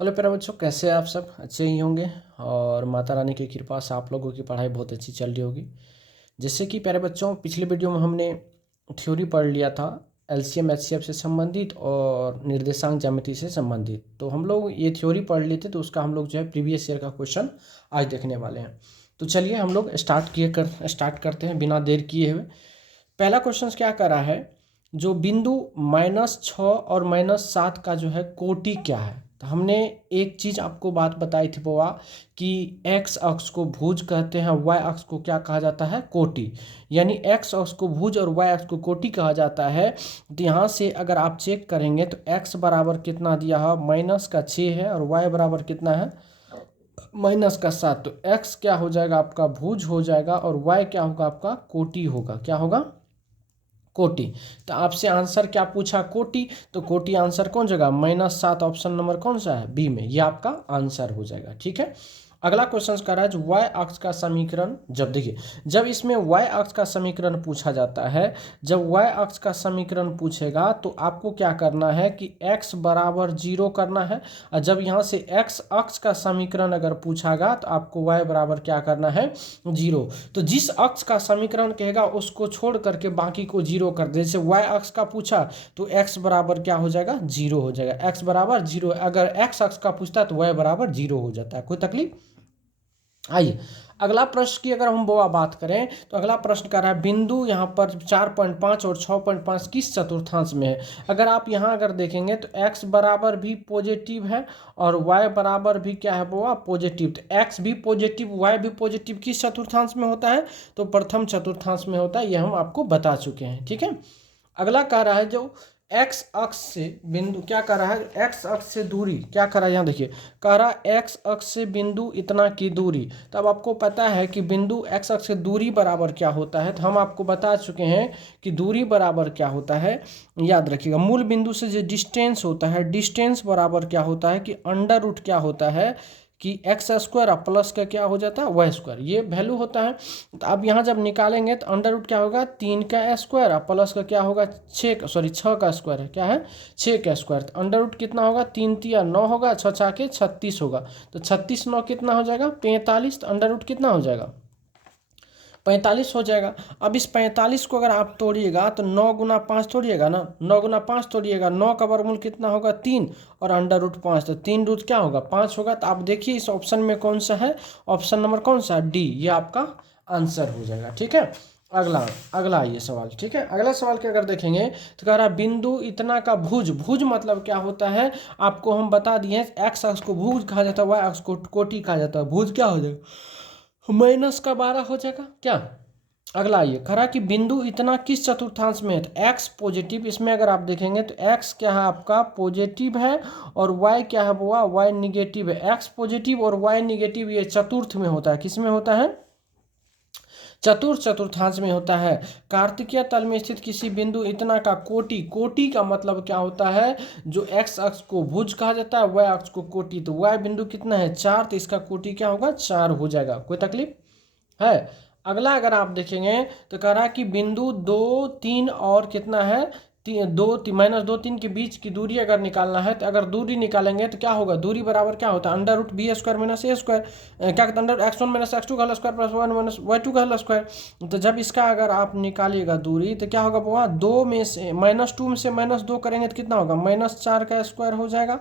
Hello प्यारे बच्चों, कैसे हैं आप सब? अच्छे ही होंगे और माता रानी की कृपा से आप लोगों की पढ़ाई बहुत अच्छी चल रही होगी। जैसे कि प्यारे बच्चों, पिछले वीडियो में हमने थ्योरी पढ़ लिया था एलसीएम एचसीएफ से संबंधित और निर्देशांक ज्यामिति से संबंधित। तो हम लोग ये थ्योरी पढ़ लिए थे, तो उसका हम लोग जो है प्रीवियस ईयर का क्वेश्चन आज देखने वाले हैं। तो चलिए हम लोग स्टार्ट करते हैं बिना देर किए हुए। पहला क्वेश्चन क्या कर रहा है, जो बिंदु -6 और -7 का जो है कोटि क्या है। तो हमने एक चीज आपको बात बताई थी बुआ कि एक्स अक्ष को भुज कहते हैं, वाई अक्ष को क्या कहा जाता है, कोटि। यानी एक्स अक्ष को भुज और वाई अक्ष को कोटि कहा जाता है। तो यहाँ से अगर आप चेक करेंगे तो एक्स बराबर कितना दिया है, -6 है, और वाई बराबर कितना है, -7। तो एक्स क्या हो जाएगा आपका, भुज हो जाएगा, और वाई क्या होगा आपका, कोटि होगा। क्या होगा, कोटि। तो आपसे आंसर क्या पूछा, कोटि। तो कोटि आंसर कौन जगह, -7, ऑप्शन नंबर कौन सा है, बी में। ये आपका आंसर हो जाएगा। ठीक है। अगला क्वेश्चन कर रहा है, जो वाई अक्ष का समीकरण, जब देखिए जब इसमें वाई अक्ष का समीकरण पूछा जाता है, जब वाई अक्ष का समीकरण पूछेगा तो आपको क्या करना है कि x बराबर 0 करना है। और जब यहाँ से x अक्ष का समीकरण अगर पूछागा तो आपको y बराबर क्या करना है, 0। तो जिस अक्ष का समीकरण कहेगा उसको छोड़ करके बाकी को 0 कर दे। जैसे y अक्ष का पूछा तो x बराबर क्या हो जाएगा, 0 हो जाएगा। x बराबर 0, अगर x अक्ष का पूछता है तो y बराबर 0 हो जाता है। कोई तकलीफ। आइए अगला प्रश्न की अगर हम बात करें तो अगला प्रश्न कर रहा है, बिंदु यहाँ पर 4.5 और 6.5 किस चतुर्थांश में है। अगर आप यहाँ अगर देखेंगे तो x बराबर भी पॉजिटिव है और y बराबर भी क्या है पॉजिटिव। तो x भी पॉजिटिव y भी पॉजिटिव किस चतुर्थांश में होता है, तो प्रथम चतुर्थांश में होता है। यह हम आपको बता चुके हैं। ठीक है। अगला कह रहा है, जो एक्स अक्ष से बिंदु क्या कर रहा है, एक्स अक्ष से दूरी क्या कर रहा है, यहाँ देखिए कह रहा है एक्स अक्ष से बिंदु इतना की दूरी। तो अब आपको पता है कि बिंदु एक्स अक्ष से दूरी बराबर क्या होता है, तो हम आपको बता चुके हैं कि दूरी बराबर क्या होता है। याद रखिएगा, मूल बिंदु से जो डिस्टेंस होता है, डिस्टेंस बराबर क्या होता है कि अंडर रूट क्या होता है कि एक्स स्क्वायर और प्लस का क्या हो जाता है, वाई स्क्वायर। ये वैल्यू होता है। तो अब यहाँ जब निकालेंगे तो अंडर रूट क्या होगा, 3 का स्क्वायर, और प्लस का क्या होगा, 6 का स्क्वायर है, क्या है, 6 का स्क्वायर। तो अंडर रूट कितना होगा, 3 तिया 9 होगा, 6 छः के 36 होगा। तो 36 9 कितना हो जाएगा, 45। तो अंडर रूट कितना हो जाएगा, 45 हो जाएगा। अब इस 45 को अगर आप तोड़िएगा तो 9 × 5 तोड़िएगा ना, 9 × 5 तोड़िएगा, 9 का वर्गमूल कितना होगा, 3, और अंडर रूट 5। तो 3 रूट क्या होगा, 5 होगा। तो आप देखिए इस ऑप्शन में कौन सा है, ऑप्शन नंबर कौन सा, डी। ये आपका आंसर हो जाएगा। ठीक है। अगला अगला ये सवाल। ठीक है। अगला सवाल के अगर देखेंगे तो कह रहा है, बिंदु इतना का भुज। भुज मतलब क्या होता है, आपको हम बता दिए, एक्स अक्ष को भुज कहा जाता है, वाई अक्ष को कोटि कहा जाता है। भुज क्या हो जाएगा, -12 हो जाएगा। क्या, अगला ये खरा कि बिंदु इतना किस चतुर्थांश में है, तो एक्स पॉजिटिव। इसमें अगर आप देखेंगे तो एक्स क्या है आपका पॉजिटिव है, और वाई क्या है बुआ, वाई निगेटिव है। एक्स पॉजिटिव और वाई निगेटिव ये चतुर्थ में होता है, किस में होता है, चतुर्थांश में होता है। कार्तिकीय तल में स्थित किसी बिंदु इतना का कोटि। कोटि का मतलब क्या होता है, जो एक्स अक्ष को भुज कहा जाता है, वाई अक्ष को कोटि। तो वाई बिंदु कितना है, 4, तो इसका कोटि क्या होगा, 4 हो जाएगा। कोई तकलीफ है। अगला अगर आप देखेंगे तो कह रहा है कि बिंदु 2 3 और कितना है, -2 3 के बीच की दूरी अगर निकालना है, तो अगर दूरी निकालेंगे तो क्या होगा, दूरी बराबर क्या होता है, under root B square minus A square, क्या कहते हैं, अंडर x1 माइनस x2 का whole square plus 1 minus y2 का होल स्क्वायर। तो जब इसका अगर आप निकालिएगा दूरी तो क्या होगा बुआ, 2 में से -2 में से -2 करेंगे तो कितना होगा, -4 का स्क्वायर हो जाएगा,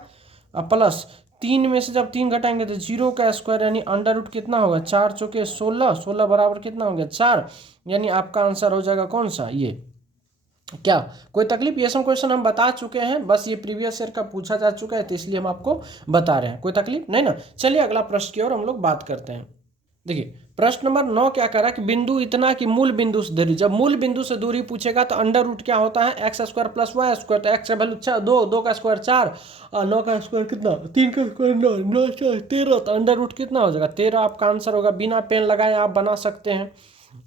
प्लस 3 में से जब 3 घटाएंगे तो 0 का स्क्वायर, यानी अंडर रूट कितना होगा, 4 चौके 16, 16 बराबर कितना हो गया, 4। यानी आपका आंसर हो जाएगा कौन सा, ये। क्या, कोई तकलीफ। ये सब क्वेश्चन हम बता चुके हैं, बस ये प्रीवियस ईयर का पूछा जा चुका है, तो इसलिए हम आपको बता रहे हैं। कोई तकलीफ नहीं ना। चलिए अगला प्रश्न की ओर हम लोग बात करते हैं। देखिए प्रश्न नंबर 9 क्या कह रहा है कि बिंदु इतना की मूल बिंदु से दूरी। जब मूल बिंदु से दूरी पूछेगा तो अंडर रूट क्या होता है, x square plus y square. तो एक्स का वैल्यू 2, 2 का स्क्वायर 4, और 9 का स्क्वायर कितना, 3 का स्क्वायर 9, 9 4 13। तो अंडर रूट कितना हो जाएगा, 13 आपका आंसर होगा। बिना पेन लगाए आप बना सकते हैं।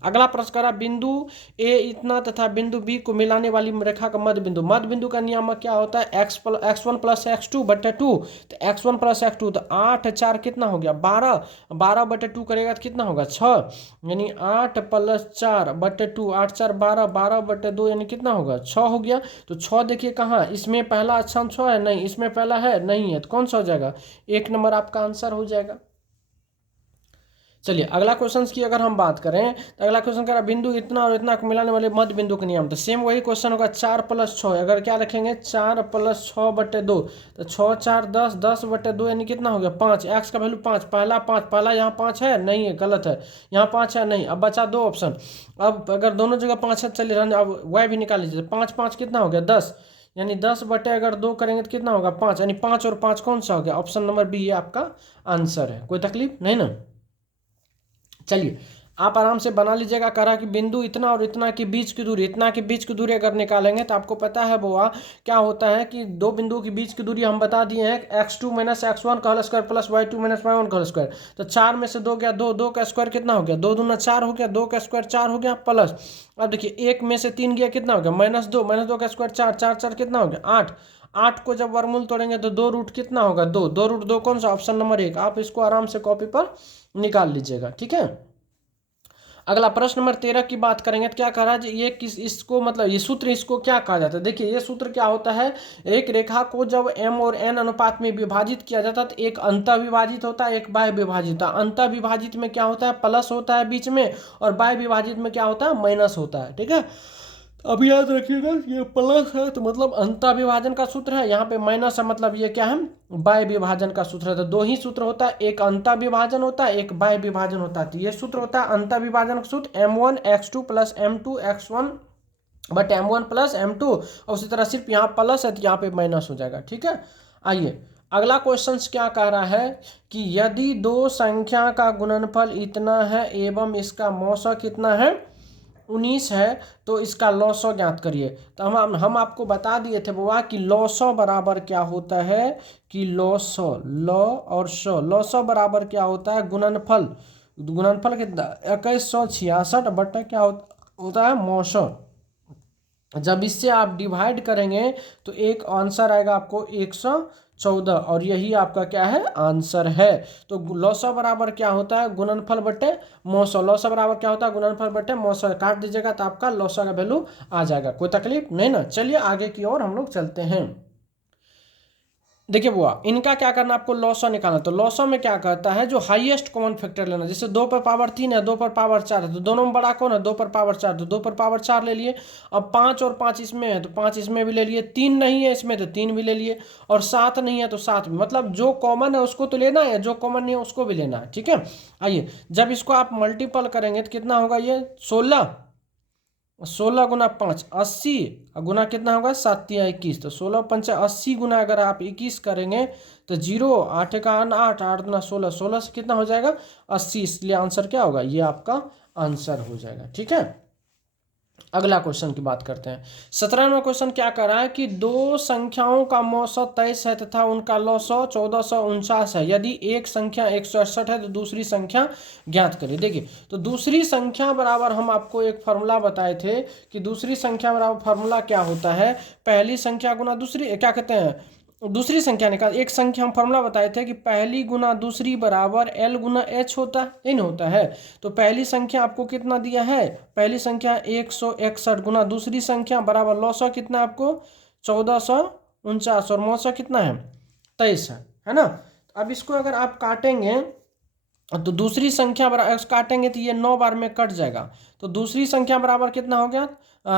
अगला प्रश्न करा, बिंदु ए इतना तथा बिंदु बी को मिलाने वाली रेखा का मध्य बिंदु का नियामक क्या होता है, x1 प्लस x2 बटे 2। तो x1 प्लस x2 तो 8 4 कितना हो गया 12, 12 बटे 2 करेगा तो कितना होगा 6, यानी 8 प्लस 4 बटे 2, 8 4 12, 12 बटे 2 यानी कितना होगा 6 हो गया। तो 6 देखिए कहाँ, इसमें पहला अक्षांश 6 है, नहीं इसमें पहला है नहीं है, तो कौन सा हो जाएगा, 1 नंबर आपका आंसर हो जाएगा। चलिए अगला क्वेश्चन की अगर हम बात करें तो अगला क्वेश्चन कह रहा है, बिंदु इतना और इतना को मिलाने वाले मध्य बिंदु का नियम। तो सेम वही क्वेश्चन होगा, 4 प्लस 6, अगर क्या रखेंगे 4 प्लस 6 बटे 2, तो 6 4 10, 10 बटे 2 यानी कितना हो गया 5, एक्स का वैल्यू 5, पहला 5, पहला यहाँ 5 है नहीं है गलत है, यहाँ 5 है नहीं, अब बचा 2 ऑप्शन। अब अगर दोनों जगह 5 है चलिए रहने, अब वाई भी निकाल लीजिए, 5 5 कितना हो गया 10, यानी 10 बटे अगर 2 करेंगे तो कितना होगा 5, यानी 5 और 5 कौन सा हो गया, ऑप्शन नंबर बी ये आपका आंसर है। कोई तकलीफ नहीं ना। चलिए आप आराम से बना लीजिएगा। करा कि बिंदु इतना और इतना के बीच की दूरी, इतना के बीच की दूरी अगर निकालेंगे तो आपको पता है बुआ क्या होता है कि दो बिंदुओं के बीच की दूरी हम बता दिए हैं x2 माइनस x1 का whole square plus y2 minus y1 का होल स्क्वायर। तो 4 में से 2 गया 2, 2 का स्क्वायर कितना हो गया 2 दूना 4 हो गया, 2 का स्क्वायर 4 हो गया प्लस, अब देखिए 1 में से 3 गया कितना हो गया -2, -2 का स्क्वायर 4, 4 4 कितना हो गया 8, 8 को जब वर्गमूल तोड़ेंगे तो 2 रूट कितना होगा 2, 2 रूट 2 कौन सा, ऑप्शन नंबर 1। आप इसको आराम से कॉपी पर निकाल लीजिएगा, ठीक है। अगला प्रश्न नंबर 13 की बात करेंगे तो क्या कह रहा है, ये किस इसको मतलब ये सूत्र इसको क्या कहा जाता है। देखिए ये सूत्र क्या होता है, एक रेखा को जब m और n अनुपात में विभाजित किया जाता है तो एक अंतः विभाजित होता है, एक बाह्य विभाजित होता है। अंतः विभाजित में क्या होता है प्लस होता है बीच में, और बाह्य विभाजित में क्या होता है माइनस होता है, ठीक है। अब याद रखिएगा ये प्लस है तो मतलब अंतः विभाजन का सूत्र है, यहाँ पे माइनस है मतलब ये क्या है बाह्य विभाजन का सूत्र है। तो दो ही सूत्र होता है, एक अंतः विभाजन होता है, एक बाह्य विभाजन होता है। तो ये सूत्र होता है अंतः विभाजन का सूत्र m1 x2 plus m2 x1 but m1 plus m2, और उसी तरह सिर्फ यहाँ प्लस है तो यहाँ पे माइनस हो जाएगा, ठीक है। आइए अगला क्वेश्चन क्या कह रहा है कि यदि दो संख्या का गुणनफल इतना है एवं इसका मौसा कितना है 19 है तो इसका लॉसो ज्ञात करिए। तो हम आपको बता दिए थे बुआ कि लॉसो बराबर क्या होता है कि लॉसो लॉ और शो, लॉसो बराबर क्या होता है गुणनफल, गुणनफल कितना 2166 बटा क्या होता है मौसो। जब इससे आप डिवाइड करेंगे तो एक आंसर आएगा आपको 114, और यही आपका क्या है आंसर है। तो लॉसा बराबर क्या होता है गुणनफल बटे मौसा, लॉसा बराबर क्या होता है गुणनफल बटे मौसा, काट दीजिएगा तो आपका लॉसा का वैल्यू आ जाएगा। कोई तकलीफ नहीं ना। चलिए आगे की ओर हम लोग चलते हैं। देखिए बुआ इनका क्या करना आपको लॉसो निकालना। तो लॉसो में क्या कहता है जो हाईएस्ट कॉमन फैक्टर लेना, जैसे 2 पर पावर 3 है 2 पर पावर 4 है तो दोनों में बड़ा कौन है 2 पर पावर 4, तो 2 पर पावर 4 ले लिए। अब 5 और 5 इसमें है तो 5 इसमें भी ले लिए, 3 नहीं है इसमें तो 3 भी ले लिए, और 7 नहीं है तो 7 भी, मतलब जो कॉमन है उसको तो लेना है, जो कॉमन नहीं है उसको भी लेना है, ठीक है। आइए जब इसको आप मल्टीपल करेंगे तो कितना होगा ये 16, 16 गुना 5 80, गुना कितना होगा 7 या 21, तो 16 पंच 80 गुना अगर आप 21 करेंगे तो 0 8 का 8, 8 गुना 16, 16 से कितना हो जाएगा 80, इसलिए आंसर क्या होगा ये आपका आंसर हो जाएगा, ठीक है। अगला क्वेश्चन की बात करते हैं। 17वां क्वेश्चन क्या कर रहा है कि दो संख्याओं का मौसो 23 है तथा उनका लौसो 1449 है, यदि एक संख्या 168 है तो दूसरी संख्या ज्ञात करिए। देखिए तो दूसरी संख्या बराबर हम आपको एक फार्मूला बताए थे कि दूसरी संख्या बराबर फार्मूला क्या होता है, पहली संख्या गुना दूसरी, क्या कहते हैं दूसरी संख्या निकाल, एक संख्या हम फॉर्मूला बताए थे कि पहली गुना दूसरी बराबर L गुना H होता है, इन होता है। तो पहली संख्या आपको कितना दिया है, पहली संख्या 161 गुना दूसरी संख्या बराबर लौसो कितना आपको 1449, और मौसो कितना है 23 है ना। अब इसको अगर आप काटेंगे तो दूसरी संख्या बराबर काटेंगे तो ये 9 बार में कट जाएगा, तो दूसरी संख्या बराबर कितना हो गया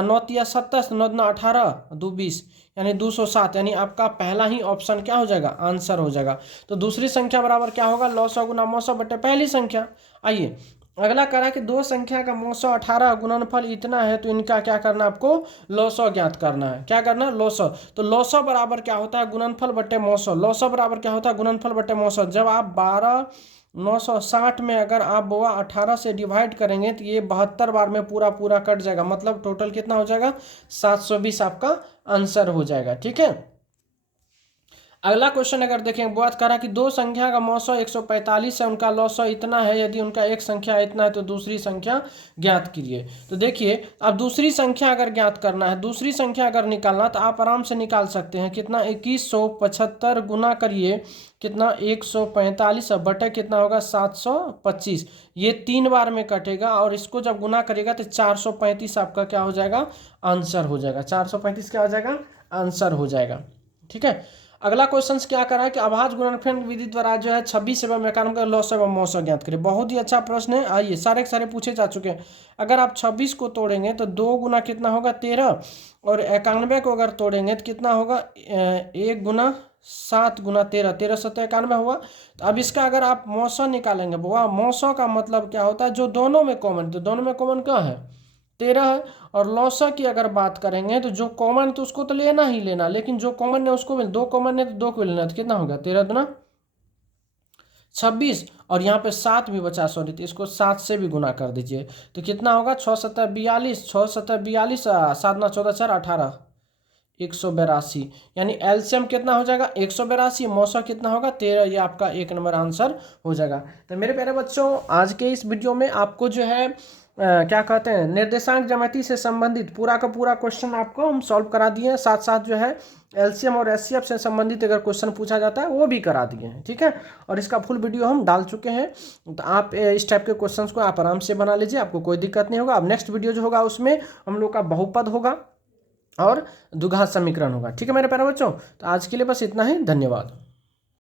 9 तिया 27, 9 दूना 18, 2 20 यानी 207, यानी आपका पहला ही ऑप्शन क्या हो जाएगा आंसर हो जाएगा। तो दूसरी संख्या बराबर क्या होगा लौसो गुना मौसो बटे पहली संख्या। आइए अगला करा कि दो संख्या का मौसो 18 गुणनफल इतना है तो इनका क्या करना आपको लौसो ज्ञात करना है। क्या करना है लौसो, तो लौसो बराबर क्या होता है गुणनफल बटे मौसो, लौसो बराबर क्या होता है गुणनफल बटे मौसो। जब आप 960 में अगर आप बुआ 18 से डिवाइड करेंगे तो ये 72 बार में पूरा पूरा कट जाएगा, मतलब टोटल कितना हो जाएगा 720 आपका आंसर हो जाएगा, ठीक है। अगला क्वेश्चन अगर देखें, बात करा कि दो संख्या का मौसो 145 है, उनका लौसो इतना है, यदि उनका एक संख्या इतना है तो दूसरी संख्या ज्ञात कीजिए। तो देखिए, अब दूसरी संख्या अगर ज्ञात करना है, दूसरी संख्या अगर निकालना, तो आप आराम से निकाल सकते हैं। कितना, 2175 गुना करिए कितना 145 बटे कितना होगा 725। ये 3 बार में कटेगा और इसको जब गुना करेगा तो 435 आपका क्या हो जाएगा, आंसर हो जाएगा। 435 क्या हो जाएगा, आंसर हो जाएगा। ठीक है। अगला क्वेश्चन क्या करा है कि अभाज्य गुणनफल विधि द्वारा जो है 26 एवं 91 का लॉस एवं मौसा ज्ञात करें। बहुत ही अच्छा प्रश्न है। आइए, सारे के सारे पूछे जा चुके हैं। अगर आप 26 को तोड़ेंगे तो 2 गुना कितना होगा 13, और 91 को अगर तोड़ेंगे तो कितना होगा 1 गुना 7 गुना 13, 13 7 91 हुआ। तो अब इसका अगर आप मौसा निकालेंगे, वह मौसा का मतलब क्या होता है, जो दोनों में कॉमन, तो दोनों में कॉमन क्या है 13 है। और लौसा की अगर बात करेंगे तो जो कॉमन तो उसको तो लेना ही लेना, लेकिन जो कॉमन है उसको भी, 2 कॉमन है तो 2 को लेना, तो कितना होगा 13 दूना 26, और यहाँ पे 7 भी बचा, सॉरी, तो इसको 7 से भी गुना कर दीजिए तो कितना होगा 6 7 42, 6 7 42, 7 9 14 4 18, 182। यानी एलसीएम कितना हो जाएगा 182, मौसा कितना होगा 13। ये आपका 1 नंबर आंसर हो जाएगा। तो मेरे प्यारे बच्चों, आज के इस वीडियो में आपको जो है क्या कहते हैं, निर्देशांक ज्यामिति से संबंधित पूरा का पूरा क्वेश्चन आपको हम सॉल्व करा दिए हैं। साथ साथ जो है एलसीएम और एचसीएफ से संबंधित अगर क्वेश्चन पूछा जाता है वो भी करा दिए हैं। ठीक है। और इसका फुल वीडियो हम डाल चुके हैं, तो आप इस टाइप के क्वेश्चंस को आप आराम से बना लीजिए, आपको कोई दिक्कत नहीं होगा। अब नेक्स्ट वीडियो जो होगा उसमें हम लोग का बहुपद होगा और द्विघात समीकरण होगा। ठीक है मेरे प्यारे बच्चों, तो आज के लिए बस इतना ही। धन्यवाद।